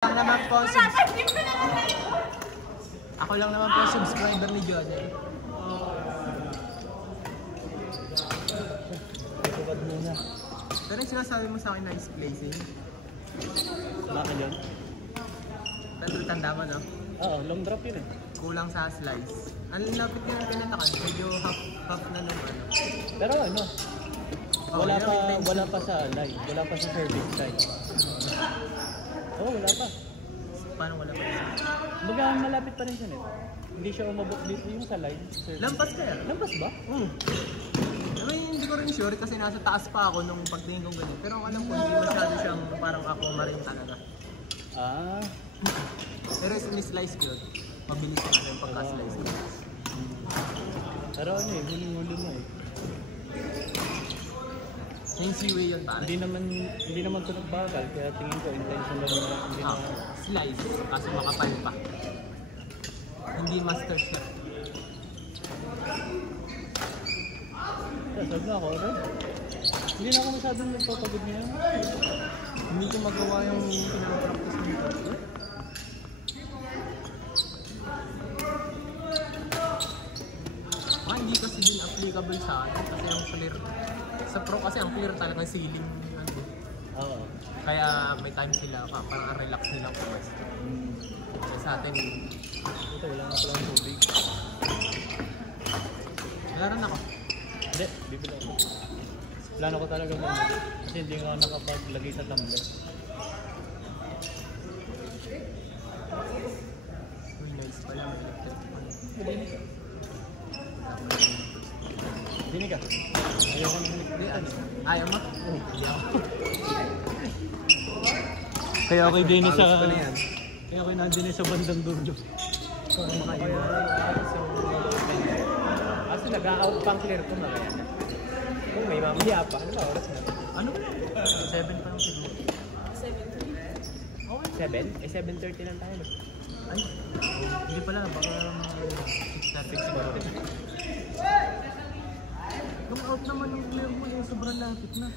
Ako lang naman po subscriber ni Johnny. Pero yung sinasabi mo sa akin na is placing. Bakit yun? Pero tanda mo, no? Oo, long drop yun eh. Kulang sa slice. Ang lapit yung pinatakan, medyo half na naman. Pero ano? Wala pa sa line. Wala pa sa service line. Oo, wala pa. Paano wala pa? Baga malapit pa rin siya nito. Hindi siya umabot dito yung sa line. Lampas kaya? Lampas ba? I mean, hindi ko rin sure kasi nasa taas pa ako nung pagtingin kong ganyan. Pero ang alam ko, hindi masyado siyang parang ako marin talaga. Ah. Pero yung slice ko, mabilis na yung pagka-slice. Pero ano eh, huling-huli na eh. Yung seaway yun pare. Hindi naman ito nagbagal, kaya tingin ko intentional na hindi na... Slice, kasi makapal pa. Hindi master chef. Kasag na ako rin. Hindi na ako masyadong nagpapagod niya. Hindi ko magawa yung pinapractice nito. Hindi kasi din applicable sa akin kasi yung clear. Sa pro kasi ang clear talaga ceiling. Oo. Kaya may time sila, parang relax nila po. Kaya sa atin, ito wala na palang tubig. wala rin ako. Hindi, bibili ako. Plano ko talaga mo. Kasi hindi nga nakapaglagay sa tumbler. Uy, nice pala. Dini ka? Ayaw ko naman nagpilitan. Ayaw mo? Hindi ako. Kaya ako din sa... Kaya ako nandiyan sa bandang dulo. Para makaiwan. Kasi nag-out pang clear ko na kaya. Kung may mamaya pa, ano ba oras na? Ano ba lang? 7 pa lang siguro. 7? Eh 7:30 lang tayo. Ay, hindi pala. Baka 6:30 siguro. Yung out naman ng clear mo, yung sobrang lapit na.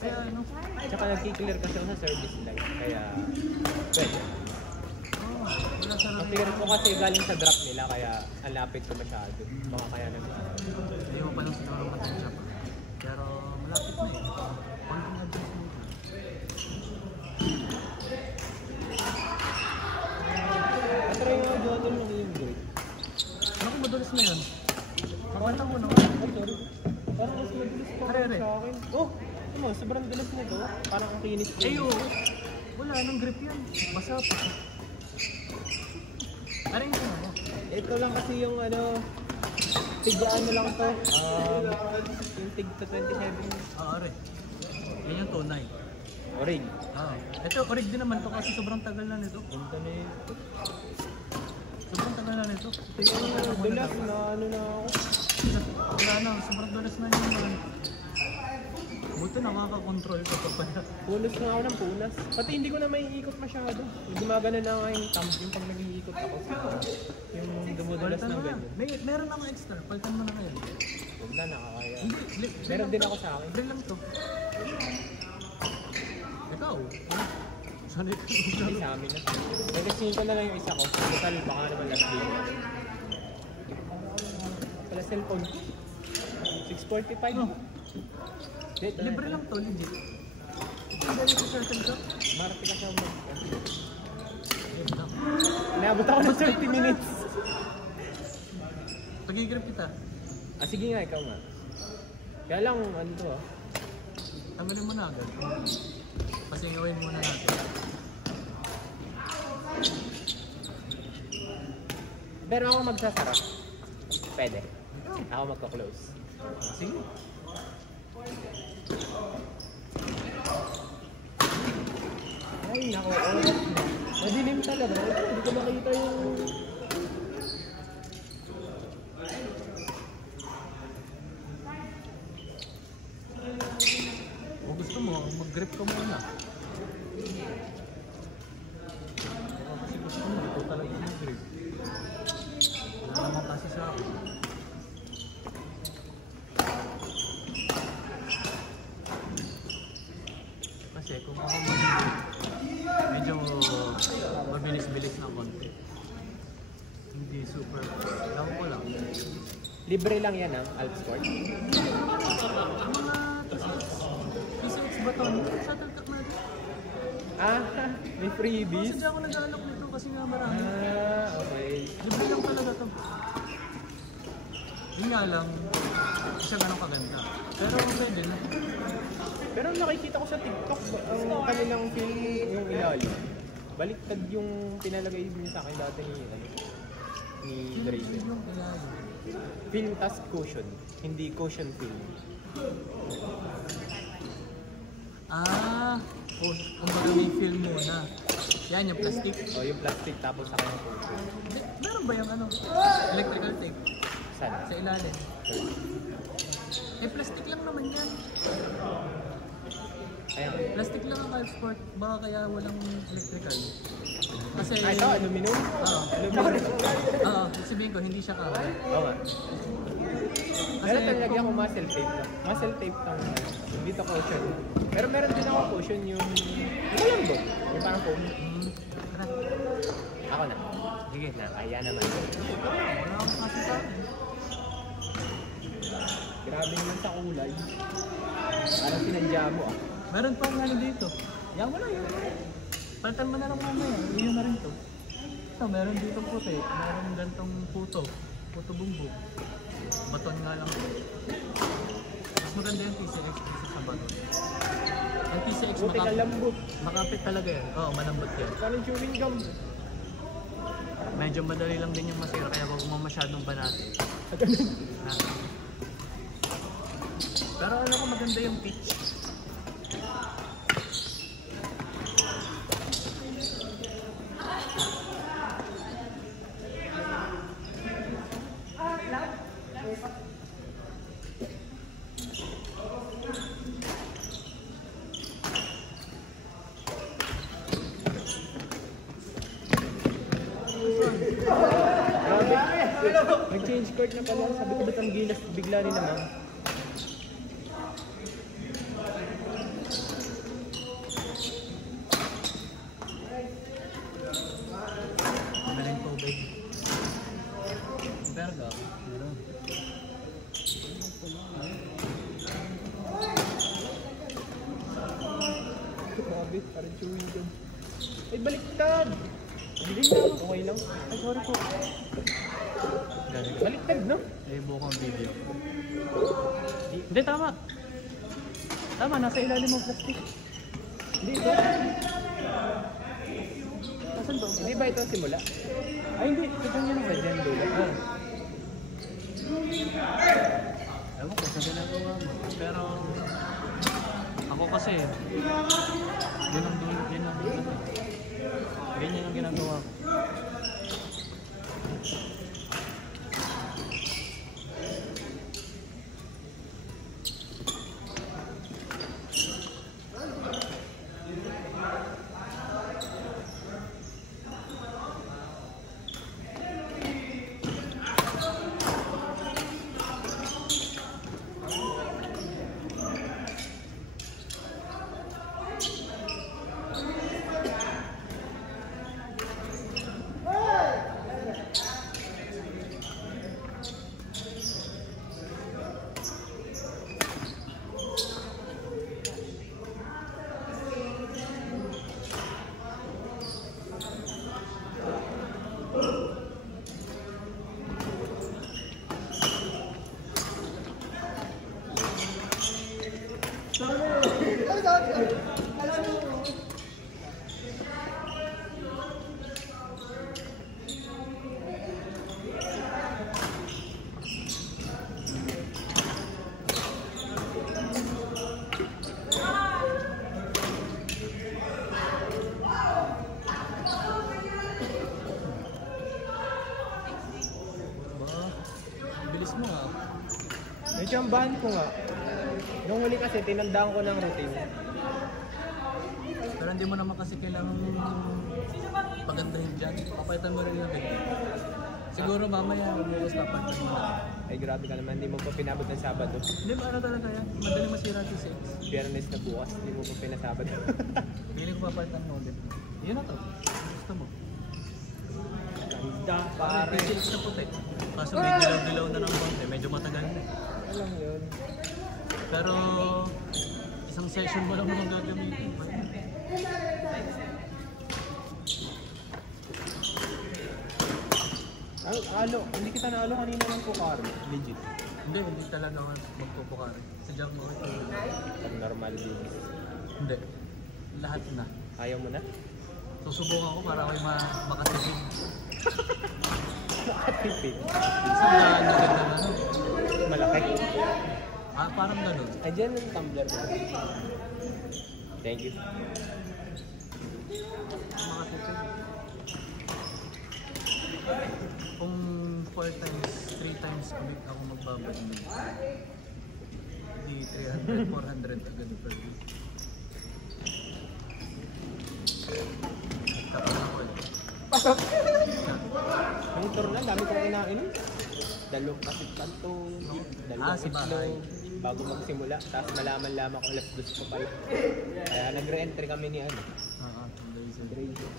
Kaya ano? Tsaka nag-clear kasi ako sa service line. Kaya pwede. Wala sa Ang clear ko kasi galing sa drop nila kaya ang lapit ko masyado. Baka kaya naman. hindi mo pa lang siguro matansya pa. Pero malapit na eh. Konting adjustment na. Try nga doon yung yung grade. Ano kung madulas na yun? Makanta mo na. Oh, sorry. Parang mas mabilis pa Are. sa akin. Oh! Ano, sobrang bilis na ito. Parang ang kinis ko. Ay, oo. Wala nang grip yan. Basa pa. Ano yung ano mo? Ito lang kasi yung ano, tigla ano lang to. Yung tig to 27. Are. Yan yung tunay. Orig. Ito, orig din naman to kasi sobrang tagal na nito. Ito na yun. Sobrang tagal na nito. Ito yung dulas na ano na ako. Wala na, sobrang dulas na yun. Buti nakaka-control ka pa pala. Punas na ako ng punas. Pati hindi ko na maiikot masyado. Gumagana na nga yung thumb yung pag nag-iikot ako. Yung dumudulas Palitan ng mo na. ganyan. Meron akong extra. Palitan mo na ngayon. Huwag na, nakakaya. Hindi, Meron din ako sa akin. Drill lang to. Ikaw. Sanay ka. Hindi sa amin na. Nag-assume ko na lang yung isa ko. Total, baka naman last day. Pala cellphone ko. 645. Libre lang to, legit. Ito dali sa certain shop. Marati ka siya mag... Naabot ako ng 30 minutes. Pag-i-grip kita. Sige nga, ikaw nga. Kaya lang, ano to ah. Tanggalin mo na agad. Pasingawin muna natin. Pero ako magsasara. Pwede. Ako magka-close. Sige. Ay, nako. Madilim talaga. Hindi ko makita yung... O gusto mo, mag-grip ka muna. Kasi gusto mo, ito talaga mag-grip. Wala naman kasi sa akin. Kasi kung ako medyo super. Ewan ko lang. Libre lang yan Alpsport. Mga PCX ba to? Shuttlecock natin. May freebies? Kasi ako nag-alok nito kasi nga marami. Okay. Libre lang talaga to. Yun nga lang, hindi siya ganun kaganda. Pero pwede na. Pero nakikita ko sa TikTok, ang kanilang film yung ilalim. Baliktad yung pinalagay din sa akin dati ni Draven. Yung ilalim. Film task cushion, hindi cushion film. Kumbaga may film muna. Yan yung plastic. Yung plastic tapos sa kanyang cushion. Meron ba yung electrical tape? Saan? Sa ilalim. Plastic lang naman yan. Plastic lang ang Alpsport. Baka kaya walang electrical. Kasi ito, aluminum? Oo, sabihin ko, hindi siya kahoy. Oo nga. Pero talagyan ko muscle tape lang. Muscle tape lang. Hindi to cushion. Pero meron din ako cushion yung malambot. Yung parang foam. Ako na. Sige na, kaya naman. Wala akong kasi sa akin. Grabe naman sa kulay. Parang sinadya mo Meron pa nga dito. Yan mo na yun. Palitan mo na lang mamaya. Iyon na rin to. Ito, meron dito puti. Meron gantong puto. Puto bumbong. Baton nga lang. Mas maganda yung TCX kasi sa baton. Ang TCX Buti ka lambot. makapit talaga yan. Oo, malambot yan. Parang chewing gum. Medyo madali lang din yung masira kaya wag mo masyadong banati. Pero ano ko maganda yung pitch. Nag-change court na pala. Sabi ko ba't ang gilas bigla rin naman. Magaling tubig. Berga. Meron. Grabe, parang chewing gum. Ay, baliktad! Hindi na, okay lang. Ay, sorry po. Baliktad, no? Bukang video. Hindi, tama. Tama, nasa ilalim ng plastic. Hindi ito. Nasaan ba? Hindi ba ito simula? Ay, hindi. Ito yun ang Diyan dulo. Ewan ko sa ginagawa mo. Pero ako kasi yun ang dulo, yun ang dulo. Ganyan ang ginagawa ko. Bilis mo ah. Medyo ang bahan ko nga. Nung huli kasi, tinandaan ko ng routine. Pero hindi mo naman kasi kailangan pagandahin dyan. Papalitan mo rin yung bigla. Siguro mamaya bukas papalitan mo na. Ay grabe ka naman, hindi mo pa pinabot ng Sabado. Hindi ba ano talaga yan? Madaling masira si Sex. Biyernes na bukas, hindi mo pa pinasabado. Pili ko papalitan mo ulit. Yun na to. Gusto mo. Ganda. pare. T6 na puti. Kaso may dilaw-dilaw na ng konti. Medyo matagal na. Alam yun. Pero isang session mo lang naman gagamitin. Hindi kita naalo kanina ng Pocari. Legit. Hindi talaga ako magpupukari. Sadyang mo ito. Pag normal din. Hindi. Lahat na. Ayaw mo na? Susubukan ko para ako'y makatipid. Makatipid. Isang daan na ganda na. Malaki. Parang ganun. Ay, dyan ang tumbler mo. Thank you. Makatipid. Kung 4 times, 3 times ulit ako magbabalik. Di 300, 400 agad per week. Tapos ako eh. Yung turn dami kong inainom. Dalawang kasit kanto, dalawang si Bahay. bago magsimula. Tapos malaman lamang kung last dos ko pala. Kaya nag-re-entry kami ni ano. Drazer.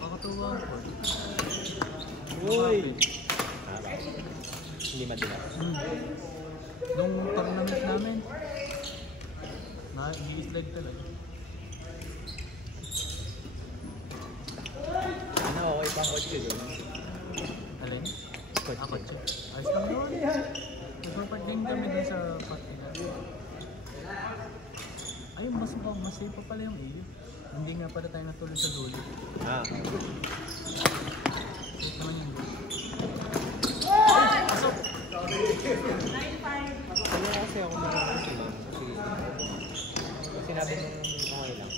Makatuwa ko. Uy! Hindi madilas. Nung tournament namin, i-slide talaga. Ano, okay pang kotse doon? Alin? Kotse. Kotse. Ayos lang yun. Nagpapag-game kami dun sa Pakina. Ayun, mas safe pa pala yung iyo. Hindi nga pala tayo natuloy sa dulo. Safe naman yung dulo. Pasok! Ano kasi ako kasi sinabi nung okay lang.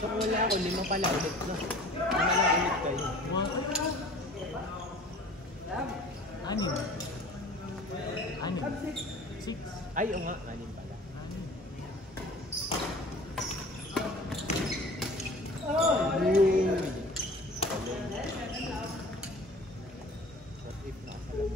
So wala ako, 5 pala ulit na. Ano lang ulit kayo? What? 6. Ay, o nga, 6 pala. Uy! What if nakasalag?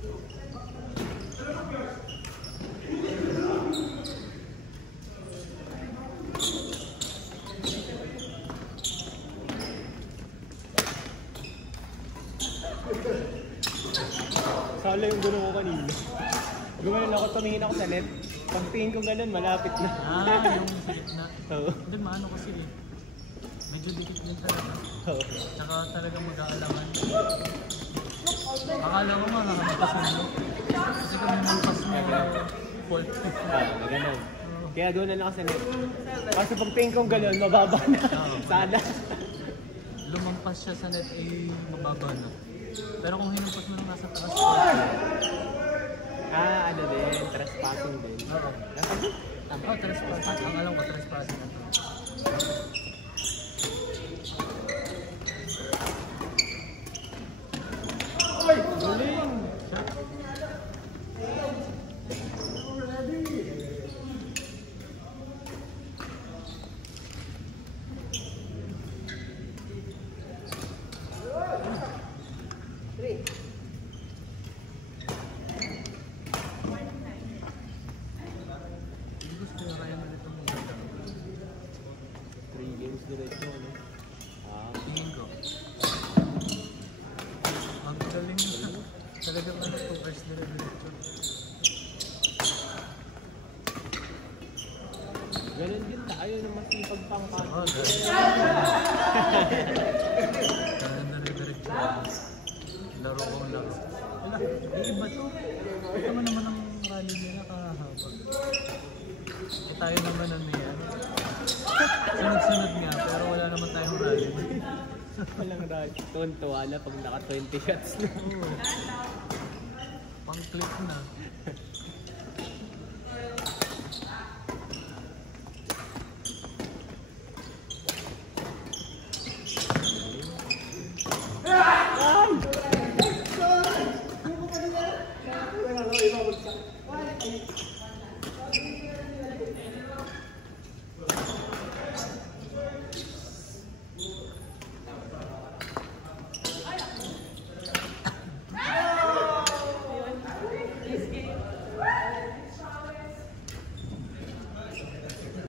Sala yung gano'n ko kanina. Gumanon ako, tumingin ako sa net. Pagtingin ko gano'n, malapit na. Yung sa gitna. Oo. Hindi, maano kasi eh. Medyo dikit din talaga. Oo. Tsaka talagang mag-aalaman. Akala ko nga nakakampas mo. Kasi kung lumampas mo, fault. Gano'n. Kaya doon na lang ako sa net. Kasi pagtingin ko gano'n, mababa na. Sana. Lumampas siya sa net ay mababa na. Pero kung hinumpas mo nung nasa taas, Ano din, trespassing din. oo. Trespassing. Ang alam ko, trespassing na to. Ay! Galing! Shot. Hindi gusto yung kaya na ito mong ganda. 3 games diretso, ano? Tingin ko. Ang galing na. Talagang ano, 2 hours nila diretso. Ganon din tayo na masipag pang Oo, kato. Talagang nare-diretso. Laro kong laro. Wala, iba to. Ito naman ang rally nila kahaba. Tayo naman ang may ano. Sunod-sunod nga, pero wala naman tayong rally. Walang rad. Tuwan-tuwa na pag naka 20 shots na. Oo. Pang-click na.